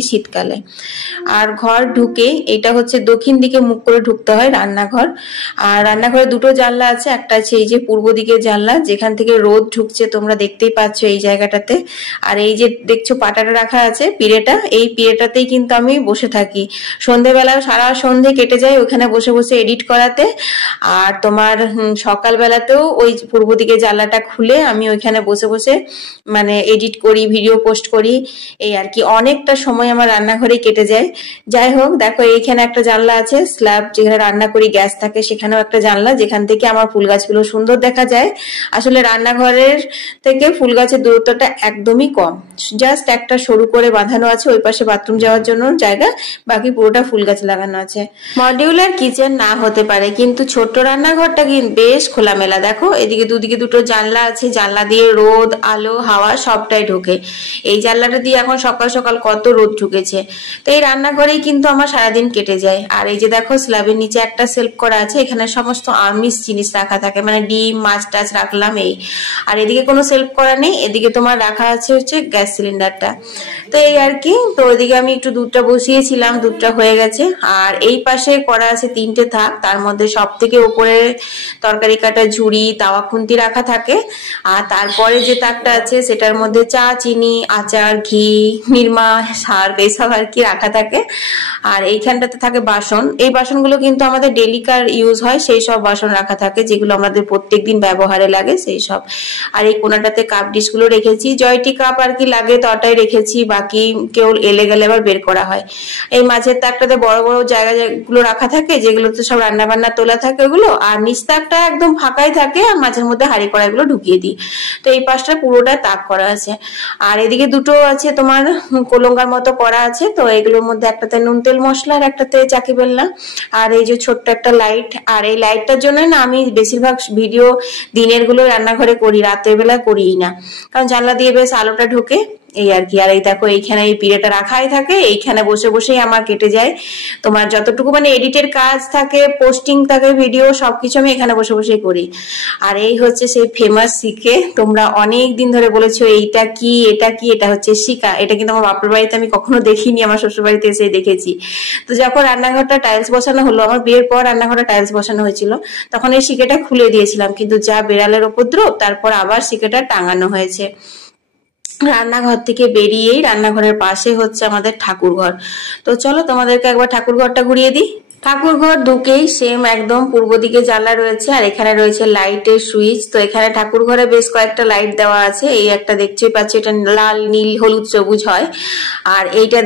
শীতকালে। আর ঘর ঢুকে, এটা হচ্ছে দক্ষিণ দিকে মুখ করে ঢুকতে হয় রান্নাঘর। আর রান্নাঘরে দুটো জানলা আছে, একটা আছে এই যে পূর্ব দিকের জানলা, যেখান থেকে রোদ ঢুকছে, তোমরা দেখতেই পাচ্ছ এই জায়গাটাতে। আর এই যে দেখছো পাটাটা রাখা আছে, পিড়েটা, এই পিড়েটাতেই কিন্তু আমি বসে থাকি। সন্ধেবেলা সারা সন্ধে কেটে যায় ওখানে বসে বসে এডিট করাতে। আর তোমার সকালবেলাতেও ওই পূর্ব দিকে জানলাটা খুলে আমি ওইখানে বসে বসে মানে এডিট করি, ভিডিও পোস্ট করি, এই আর কি। অনেকটা সময় আমার রান্নাঘরে কেটে যায়। যাই হোক, দেখো এইখানে একটা জানলা আছে, স্ল্যাব যেখানে রান্না করি, গ্যাস থাকে, সেখানেও একটা জানলা, যেখান থেকে আমার ফুল গাছগুলো সুন্দর দেখা যায়। আসলে রান্নাঘরের থেকে ফুল গাছের দূরত্বটা একদমই কম, জাস্ট একটা সরু করে বাঁধানো আছে ওই পাশে বাথরুম যাওয়ার জন্য জায়গা, বাকি পুরোটা ফুল গাছ লাগানো আছে। মডিউলার কিচেন না হতে পারে, কিন্তু ছোট্ট রান্নাঘরটা কিন্তু বেশ খোলামেলা। দেখো এদিকে দুদিকে দুটো জানলা আছে, জানলা দিয়ে রোদ, আলো, হাওয়া সবটাই ঢোকে। এই জানলাটা দিয়ে এখন সকাল সকাল কত রোদ ঢুকেছে। তো এই রান্নাঘরেই কিন্তু আমার সারাদিন কেটে যায়। আর এই যে দেখো স্ল্যাবের নিচে একটা সেলফ করা আছে, এখানে সমস্ত আমিষ জিনিস রাখা থাকে, মানে ডিম, মাছ টাছ রাখলাম এই। আর এদিকে কোনো সেলফ করা নেই, এদিকে তোমার রাখা আছে হচ্ছে গ্যাস সিলিন্ডারটা। তো এই আর কি। তো ওইদিকে আমি একটু দুধটা বসিয়েছিলাম, দুধটা হয়ে গেছে। আর এই পাশে করা আছে 3টে থাক, তার মধ্যে সব থেকে উপরে তরকারি কাটা ঝুড়ি, তাওয়া খুন্তি রাখা থাকে। আর তারপরে যে তাকটা আছে সেটার মধ্যে চা, চিনি, আচার, ঘি, নিরমা, সার্ফ এইসব আর কি রাখা থাকে। আর এইখানটাতে থাকে বাসন, এই বাসনগুলো কিন্তু আমাদের ডেলিকার ইউজ হয়, সেই সব বাসন রাখা থাকে যেগুলো আমাদের প্রত্যেকদিন ব্যবহারে লাগে সেই সব। আর এই কোনাটাতে কাপ ডিশগুলো রেখেছি, জয়টি কাপ আর কি লাগে তো ওটাই রেখেছি, বাকি কেউ এলে গেলে আবার বের করা হয়। এই মাঝের তাকটাতে বড় বড় জায়গাগুলো রাখা থাকে, যেগুলোতে সব রান্না বান্না তোলা থাকে ওগুলো। আর নিচ তাকটা একদম ফাঁকাই থাকে, আর মাঝের মধ্যে হাঁড়ি কড়াইগুলো ঢুকিয়ে দিই। তো এই পাশটা পুরোটা তাক করা আছে। আর এদিকে দুটো আছে তোমার কোলঙ্গার মতো করা আছে, তো এগুলোর মধ্যে একটাতে নুন তেল মশলা আর একটাতে চাকি বেলনা। আর এই যে ছোট্ট একটা লাইট, আর এই লাইটটার জন্য না আমি বেশিরভাগ ভিডিও দিনের গুলো রান্নাঘরে করি, রাতের বেলা করিই না, কারণ জানলা দিয়ে বেশ আলোটা ঢোকে, এই আর কি। আর এই দেখো এইখানে এই পিড়েটা রাখাই থাকে, এইখানে বসে বসেই আমার কেটে যায়। তোমার যতটুকু মানে এডিটের কাজ থাকে, পোস্টিং থাকে, ভিডিও সবকিছু আমি এখানে বসে বসেই করি। আর এই হচ্ছে সেই ফেমাস শিকে, তোমরা অনেক দিন ধরে বলেছো এইটা কি, এটা কি, এটা হচ্ছে শিকা। এটা কিন্তু আমার বাপের বাড়িতে আমি কখনো দেখিনি, আমার শ্বশুর বাড়িতে এসে দেখেছি। তো যখন রান্নাঘরটা টাইলস বসানো হলো, আমার বিয়ের পর রান্নাঘরটা টাইলস বসানো হয়েছিল, তখন এই শিকেটা খুলে দিয়েছিলাম, কিন্তু যা বেড়ালের উপদ্রব, তারপর আবার শিকেটা টাঙানো হয়েছে। রান্নাঘর থেকে বেরিয়েই রান্নাঘরের পাশে হচ্ছে আমাদের ঠাকুর ঘর। তো চলো তোমাদেরকে একবার ঠাকুর ঘরটা ঘুরিয়ে দিই। ঠাকুর ঘর ঢুকেই সেম একদম পূর্ব দিকে জানলা রয়েছে, আর এখানে রয়েছে লাইটের সুইচ। তো এখানে ঠাকুর ঘরে বেশ কয়েকটা লাইট দেওয়া আছে, এই একটা দেখতেই পাচ্ছি, এটা লাল, নীল, হলুদ, সবুজ হয়। আর এইটা